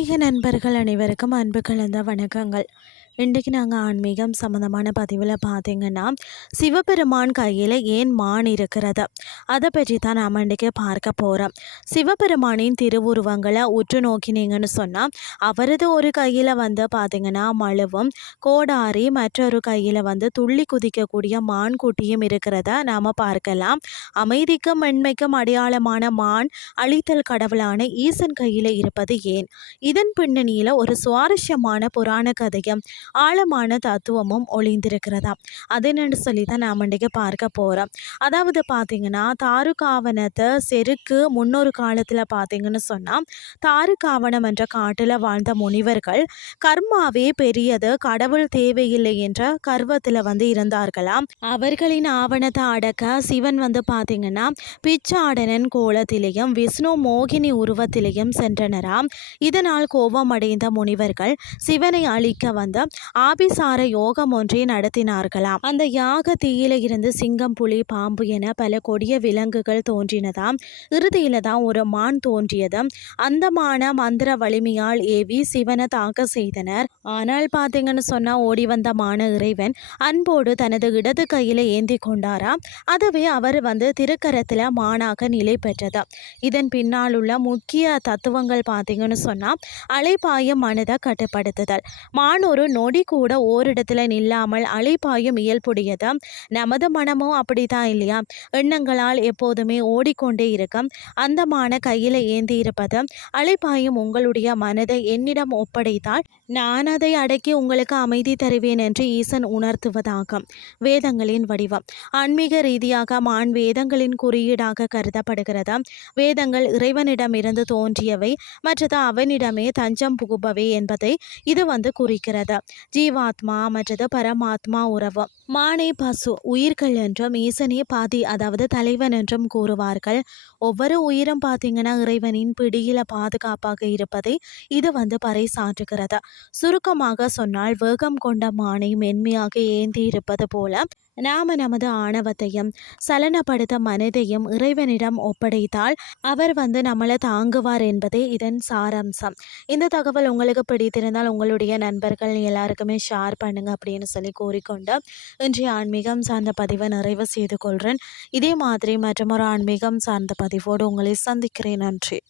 ஆன்மீக நண்பர்கள் அனைவருக்கும் அன்பு கலந்த வணக்கங்கள். இன்றைக்கு நாங்கள் ஆன்மீகம் சம்மந்தமான பதிவில் பார்த்தீங்கன்னா, சிவபெருமான் கையில் ஏன் மான் இருக்கிறது, அதை பற்றி தான் நாம் இன்றைக்கி பார்க்க போகிறோம். சிவபெருமானின் திருவுருவங்களை உற்று நோக்கினீங்கன்னு சொன்னால், அவரது ஒரு கையில் வந்து பார்த்திங்கன்னா மழுவும், கோடாரி, மற்றொரு கையில் வந்து துள்ளி குதிக்கக்கூடிய மான் குட்டியும் இருக்கிறத நாம் பார்க்கலாம். அமைதிக்கும் மென்மைக்கும் அடையாளமான மான் அழித்தல் கடவுளான ஈசன் கையில் இருப்பது ஏன்? இதன் பின்னணியில் ஒரு சுவாரஸ்யமான புராண கதையும் ஆழமான தத்துவமும் ஒளிந்திருக்கிறதா. அது என்னன்னு சொல்லி தான் நாம் இன்றைக்கி பார்க்க போகிறோம். அதாவது பார்த்திங்கன்னா, தாருகாவனத்தை செருக்கு முன்னொரு காலத்தில் பார்த்திங்கன்னு சொன்னால், தாருகாவனம் என்ற காட்டில் வாழ்ந்த முனிவர்கள் கர்மாவே பெரியது, கடவுள் தேவையில்லை என்ற கர்வத்தில் வந்து இருந்தார்களாம். அவர்களின் ஆவணத்தை அடக்க சிவன் வந்து பார்த்திங்கன்னா பிச்சாடனன் கோலத்திலேயும் விஷ்ணு மோகினி உருவத்திலேயும் சென்றனராம். இதனால் கோபமடைந்த முனிவர்கள் சிவனை அழிக்க வந்து ஆபிசார யோகம் ஒன்றை நடத்தினார்களாம். அந்த யாக தீயில இருந்து சிங்கம், புலி, பாம்பு என பல கொடிய விலங்குகள் தோன்றினதாம். இறுதியில தான் ஒரு மான் தோன்றியது. அந்த மான மந்திர வலிமையால் ஏவி சிவனை தாக்க செய்தனர். ஆனால் பார்த்தீங்கன்னு சொன்னா, ஓடி வந்த மான இறைவன் அன்போடு தனது இடது கையில ஏந்தி கொண்டாராம். அதுவே அவர் வந்து திருக்கரத்துல மானாக நிலை பெற்றது. இதன் பின்னால் உள்ள முக்கிய தத்துவங்கள் பார்த்தீங்கன்னு சொன்னா, அலைப்பாயும் மனதை கட்டுப்படுத்துதல். மான் ஒரு நொடி கூட ஓரிடத்துல நில்லாமல் அலைப்பாயும் இயல்புடையது. நமது மனமும் அப்படித்தான் இல்லையா? எண்ணங்களால் எப்போதுமே ஓடிக்கொண்டே இருக்கும். அந்த மான கையில ஏந்தி இருப்பது அலைப்பாயும் உங்களுடைய மனதை என்னிடம் ஒப்படைத்தால் நான் அதை அடக்கி உங்களுக்கு அமைதி தருவேன் என்று ஈசன் உணர்த்துவதாகும் வேதங்களின் வடிவம். ஆன்மீக ரீதியாக மான் வேதங்களின் குறியீடாக கருதப்படுகிறது. வேதங்கள் இறைவனிடமிருந்து தோன்றியவை, மற்றது அவனிடமே தஞ்சம் புகுபவை என்பதை இது வந்து குறிக்கிறது. ஜீவாத்மா மற்றது பரமாத்மா உறவு. மானே பசு, உயிர்கள் என்றும் ஈசனே பாதி, அதாவது தலைவன் என்றும் கூறுவார்கள். ஒவ்வொரு உயிரும் பார்த்தீங்கன்னா இறைவனின் பிடியில பாதுகாப்பாக இருப்பதை இது வந்து பறைசாற்றுகிறது. சுருக்கமாக சொன்னால், வேகம் கொண்ட மானை மென்மையாக ஏந்தி இருப்பது போல நாம நமது ஆணவத்தையும் சலனப்படுத்த மனதையும் இறைவனிடம் ஒப்படைத்தால் அவர் வந்து நம்மளை தாங்குவார் என்பதே இதன் சாராம்சம். இந்த தகவல் உங்களுக்கு பிடித்திருந்தால் உங்களுடைய நண்பர்கள் எல்லாருக்குமே ஷேர் பண்ணுங்க அப்படின்னு சொல்லி கூறிக்கொண்டு இன்றைய ஆன்மீகம் சார்ந்த பதிவை நிறைவு செய்து கொள்கிறேன். இதே மாதிரி மற்றொரு ஆன்மீகம் சார்ந்த பதிவோடு உங்களை சந்திக்கிறேன். நன்றி.